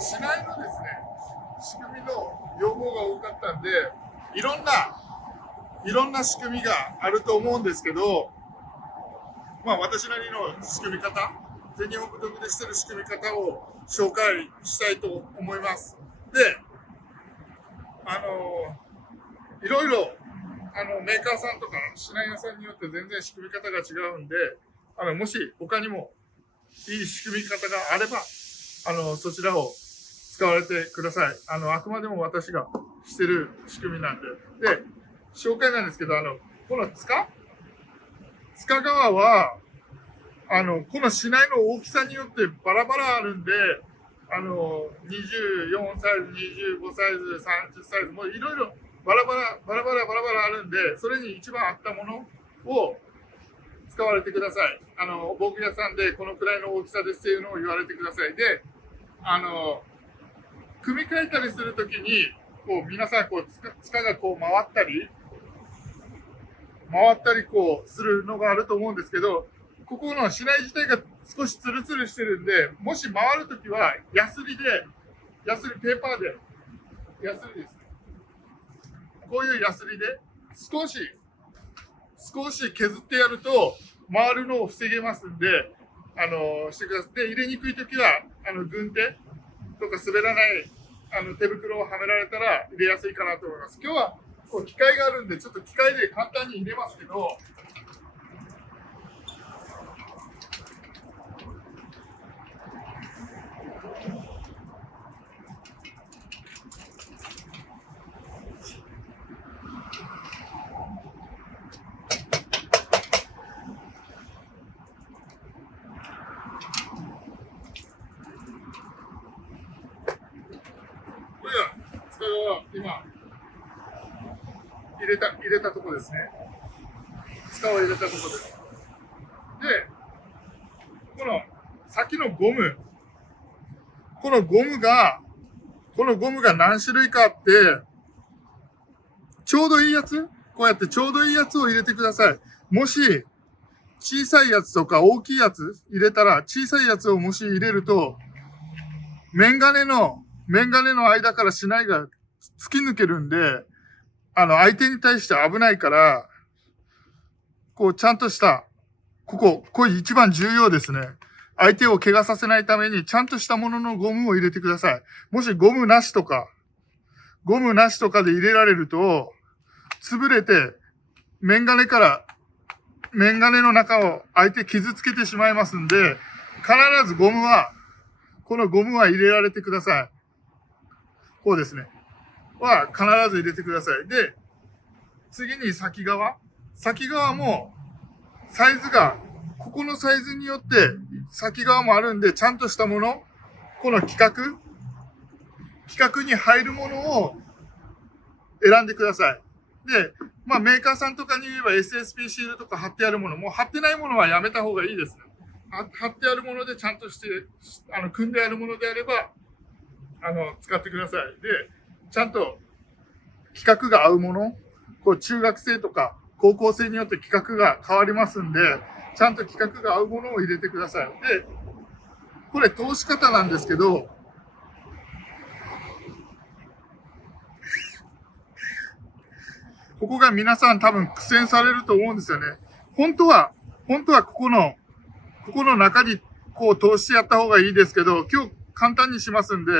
市内のですね、仕組みの要望が多かったんで、いろんな仕組みがあると思うんですけど、まあ私なりの仕組み方、全日本武道部でしてる仕組み方を紹介したいと思います。で、いろいろメーカーさんとか市内屋さんによって全然仕組み方が違うんで、もし他にもいい仕組み方があれば、そちらを使われてください。あくまでも私がしてる仕組みなんで。で、紹介なんですけど、この塚川は、この市内の大きさによってバラバラあるんで、24サイズ、25サイズ、30サイズ、もういろいろバラバラあるんで、それに一番合ったものを使われてください。防具屋さんでこのくらいの大きさですっていうのを言われてください。で、組み替えたりするときに、こう、皆さん、こう、塚がこう回ったりこう、するのがあると思うんですけど、ここの市内自体が少しツルツルしてるんで、もし回るときは、ヤスリ、ペーパーで、ヤスリです。こういうヤスリで、少し削ってやると、回るのを防げますんで、してください。で、入れにくいときは、軍手とか滑らない手袋をはめられたら入れやすいかなと思います。今日はこう機械があるんで、ちょっと機械で簡単に入れますけど、これが使いは今入れたとこですね。使を入れたとこです。で、この先のゴム、このゴムが何種類かあって、ちょうどいいやつ、こうやってちょうどいいやつを入れてください。もし、小さいやつとか大きいやつ入れたら、小さいやつをもし入れると、メンガネの間からしないが突き抜けるんで、相手に対して危ないから、こう、ちゃんとした、これ一番重要ですね。相手を怪我させないために、ちゃんとしたもののゴムを入れてください。もしゴムなしとかで入れられると、潰れて、メンガネの中を相手傷つけてしまいますんで、必ずこのゴムは入れられてください。こうですね。は必ず入れてください。で、次に先側もサイズが、ここのサイズによって先側もあるんで、ちゃんとしたもの、この規格に入るものを選んでください。で、まあメーカーさんとかに言えば SSP シールとか貼ってあるもの、もう貼ってないものはやめた方がいいですね。貼ってあるものでちゃんとして、組んであるものであれば、使ってください。で、ちゃんと規格が合うもの、こう中学生とか高校生によって規格が変わりますんで、ちゃんと規格が合うものを入れてください。で、これ通し方なんですけど、ここが皆さん多分苦戦されると思うんですよね。本当はここの中にこう通してやった方がいいですけど、今日簡単にしますんで、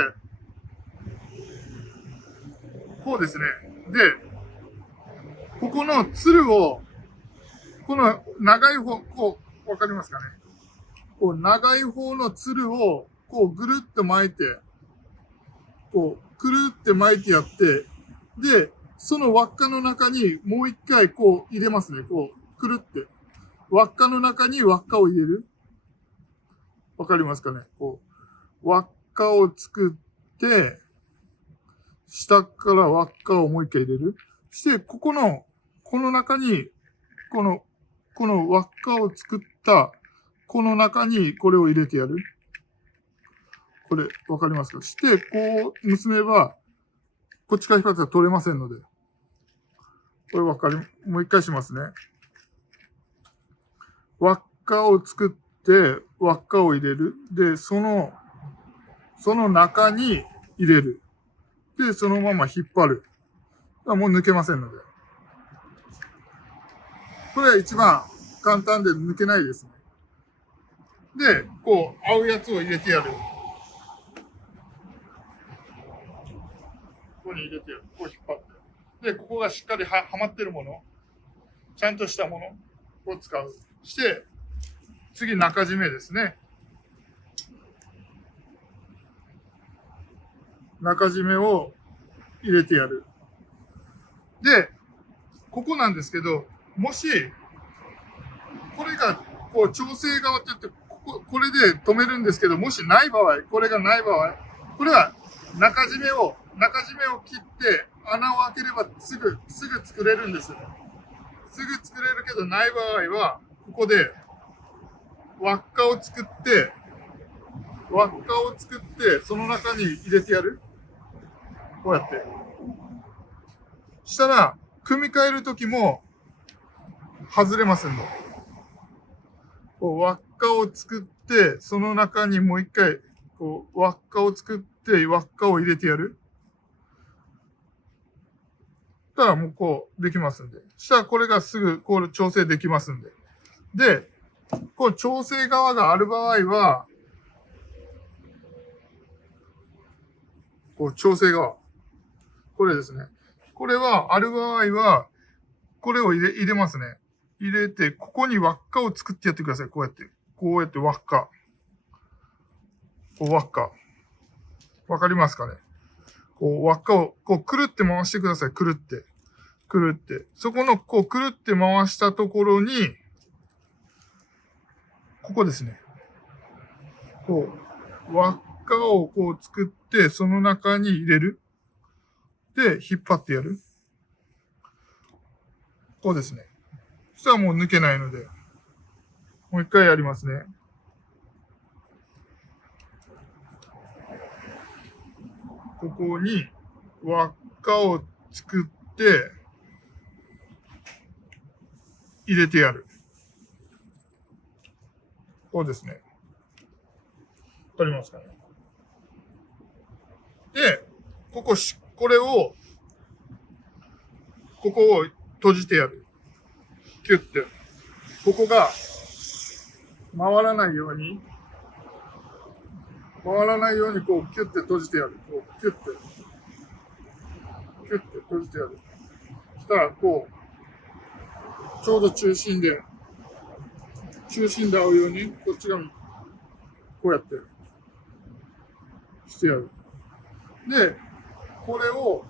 こうですね。で、ここのつるを、この長い方、こう、わかりますかね。こう長い方のつるを、こうぐるっと巻いて、こう、くるって巻いてやって、で、その輪っかの中にもう一回こう入れますね。こう、くるって。輪っかの中に輪っかを入れる。わかりますかね。こう、輪っかを作って、下から輪っかをもう一回入れる。して、この中に、この輪っかを作った、この中にこれを入れてやる。これ、わかりますか？して、こう結べば、こっちから引っ張ったら取れませんので。これもう一回しますね。輪っかを作って、輪っかを入れる。で、そのその中に入れる。で、そのまま引っ張る。もう抜けませんので。これは一番簡単で抜けないですね。で、こう、合うやつを入れてやる。ここに入れてやる。こう引っ張って。で、ここがしっかりはまってるもの、ちゃんとしたものを使う。して、次中締めですね。中締めを入れてやる。で、ここなんですけど、もし、これが、こう、調整側って言って、これで止めるんですけど、もしない場合、これがない場合、これは中締めを切って、穴を開ければすぐ作れるんです。すぐ作れるけど、ない場合は、ここで、輪っかを作って、その中に入れてやる。こうやって。したら、組み替えるときも、外れますんで。こう輪っかを作って、その中にもう一回、こう、輪っかを作って、輪っかを入れてやる。だからもうこう、できますんで。したらこれがすぐ、こう、調整できますんで。で、こう、調整側がある場合は、こう、調整側。これですね。これは、ある場合は、これを入れますね。入れて、ここに輪っかを作ってやってください。こうやって。こうやって輪っか。こう輪っか。わかりますかね？こう輪っかを、こうくるって回してください。くるって。くるって。そこの、こうくるって回したところに、ここですね。こう、輪っかをこう作って、その中に入れる。で、引っ張ってやる。こうですね。そしたらもう抜けないので、もう一回やりますね。ここに輪っかを作って入れてやる。こうですね。わかりますかね。で、ここを閉じてやる。キュッて。ここが回らないようにこう、キュッて閉じてやる。こう、キュッて閉じてやる。そしたら、こう、ちょうど中心で合うように、こっち側に、こうやって、してやる。で、これを、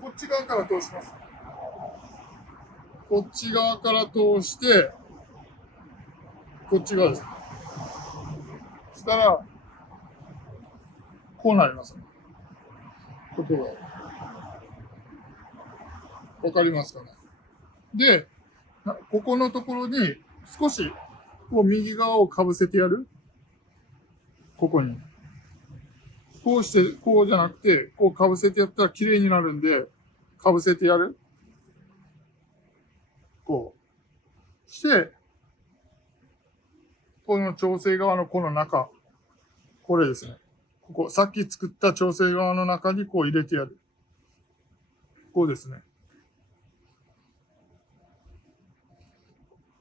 こっち側から通します。こっち側から通して、こっち側です。そしたら、こうなりますね。ここが。わかりますかね。で、ここのところに、少し、こう右側をかぶせてやる。ここに。こうして、こうじゃなくて、こうかぶせてやったら綺麗になるんで、かぶせてやる。こう。して、この調整側のこの中。これですね。ここ、さっき作った調整側の中にこう入れてやる。こうですね。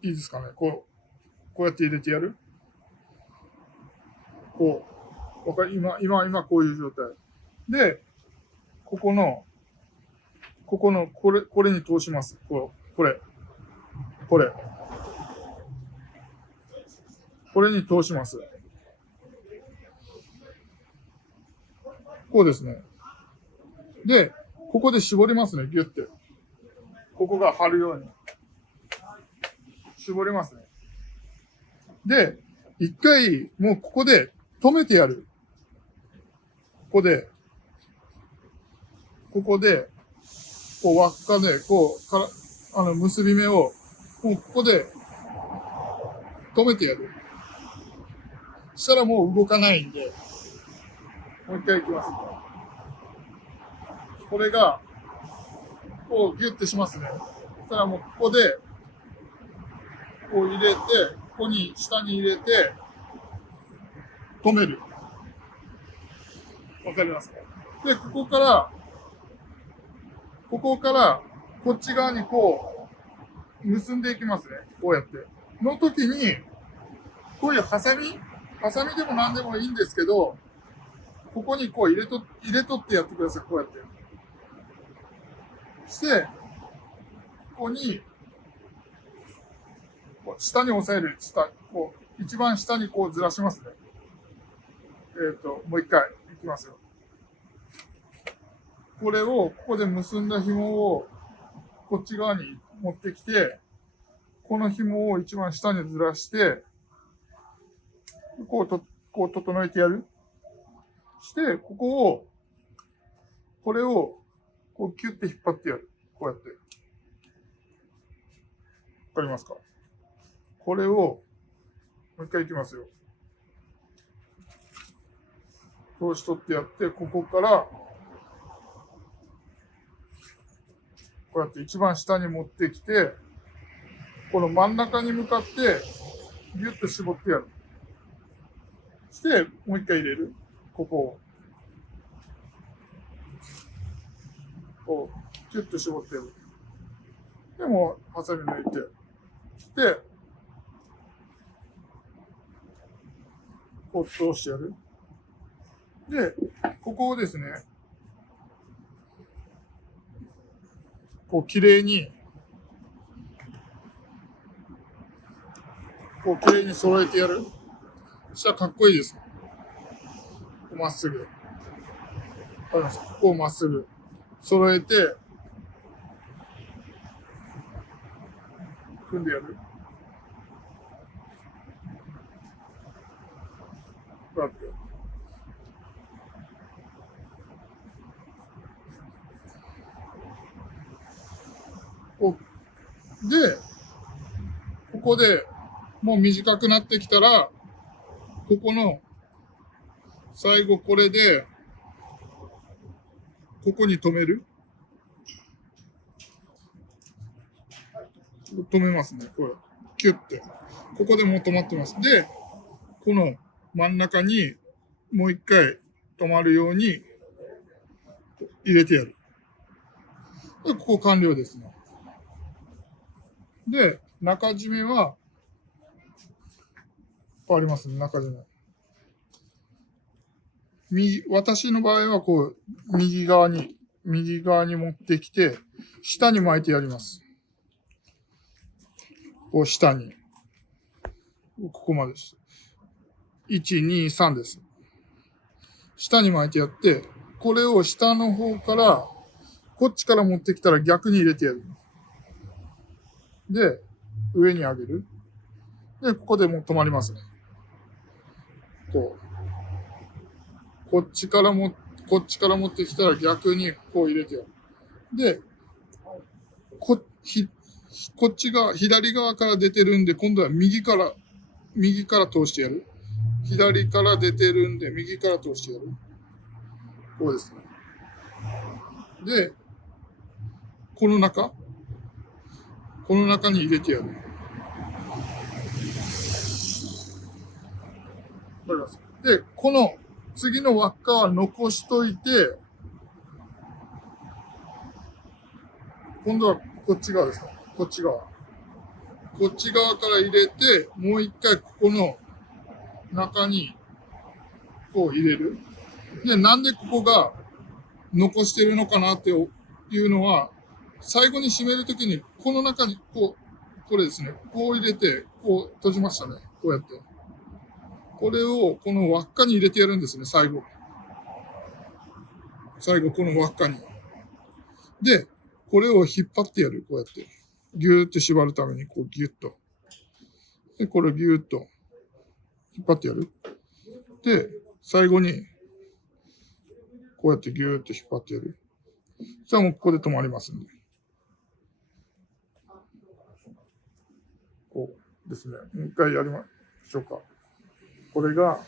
いいですかね。こうやって入れてやる。こう。今こういう状態。で、これに通します。これに通します。こうですね。で、ここで絞りますね、ギュッて。ここが張るように。絞りますね。で、一回、もうここで止めてやる。ここで、こう輪っかで、結び目を、もうここで止めてやる。したらもう動かないんで、もう一回行きます。これが、こうギュッてしますね。そしたらもうここで、こう入れて、ここに下に入れて、止める。わかりますか？で、ここから、こっち側にこう、結んでいきますね。こうやって。の時に、こういうハサミでも何でもいいんですけど、ここにこう入れとってやってください。こうやって。して、ここに、こう下に押さえる、こう、一番下にこうずらしますね。もう一回いきますよ。これを、ここで結んだ紐を、こっち側に持ってきて、この紐を一番下にずらして、こう整えてやる。して、これを、こうキュッて引っ張ってやる。こうやって。わかりますか？これを、もう一回いきますよ。通し取ってやって、ここから、こうやって一番下に持ってきて、この真ん中に向かって、ギュッと絞ってやる。して、もう一回入れる。ここを。こう、キュッと絞ってやる。でも、ハサミ抜いて。で、こう通してやる。で、ここをですね、こう、綺麗に、揃えてやる。そしたらかっこいいです。まっすぐ。ここをまっすぐ揃えて、組んでやる。こうやって。で、ここでもう短くなってきたら、ここの最後これで、ここに止める。止めますね。これ。キュッて。ここでもう止まってます。で、この真ん中にもう一回止まるように入れてやる。で、ここ完了ですね。で、中締めは、ありますね、中締め。私の場合はこう、右側に持ってきて、下に巻いてやります。こう下に。ここまでです。1、2、3です。下に巻いてやって、これを下の方から、こっちから持ってきたら逆に入れてやる。で、上に上げる。で、ここでもう止まりますね。こっちから持ってきたら逆にこう入れてやる。で、こっちが左側から出てるんで、今度は右から通してやる。左から出てるんで、右から通してやる。こうですね。で、この中に入れてやる。わかります。で、この次の輪っかは残しといて、今度はこっち側ですか。こっち側から入れて、もう一回ここの中にこう入れる。で、なんでここが残してるのかなっていうのは、最後に締めるときに、この中にこれですね、こう入れて、こう閉じましたね。こうやって。これをこの輪っかに入れてやるんですね、最後この輪っかに。で、これを引っ張ってやる、こうやって。ギューって縛るために、こうギュッと。で、これをギューッと引っ張ってやる。で、最後に、こうやってギューッと引っ張ってやる。じゃあもうここで止まりますんで。こうですね。もう一回やりましょうか。これが、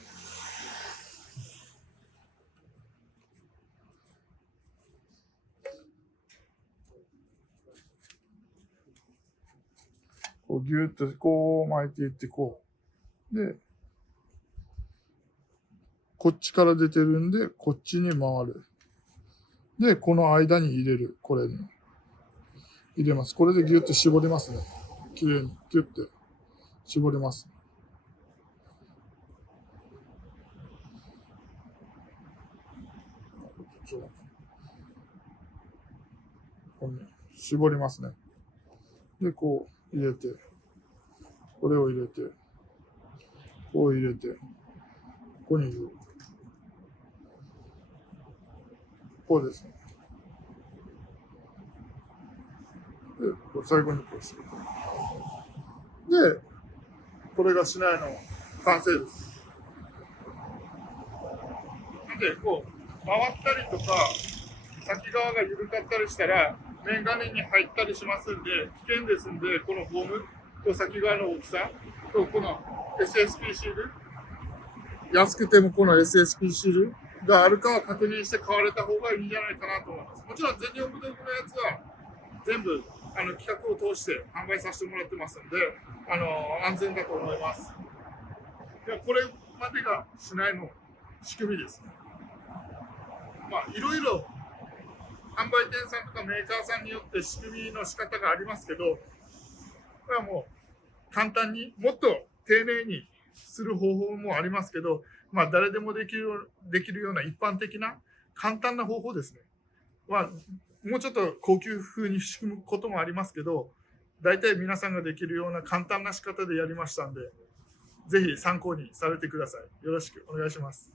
こうギューッとこう巻いていって、こう。で、こっちから出てるんで、こっちに回る。で、この間に入れる。これに。入れます。これでギュッと絞りますね。きれいにギュッて絞ります。ここに絞りますね。で、こう入れて、これを入れて、こう入れて、ここに入れる。こうですね。で、最後にこうして。で、これが市内の完成です。で、こう、回ったりとか、先側が緩かったりしたら、面金に入ったりしますんで、危険ですんで、このゴムと先側の大きさと、この SSP シール、安くてもこの SSP シールがあるかは確認して買われた方がいいんじゃないかなと思います。もちろん全日本武道部のやつは全部企画を通して販売させてもらってますんで、安全だと思います。でこれまでが市内の仕組みですね。まあいろいろ販売店さんとかメーカーさんによって仕組みの仕方がありますけど、これはもう簡単にもっと丁寧にする方法もありますけど、まあ誰でもできるような一般的な簡単な方法ですね。はもうちょっと高級風に仕組むこともありますけど、大体皆さんができるような簡単な仕方でやりましたんで、ぜひ参考にされてください。よろしくお願いします。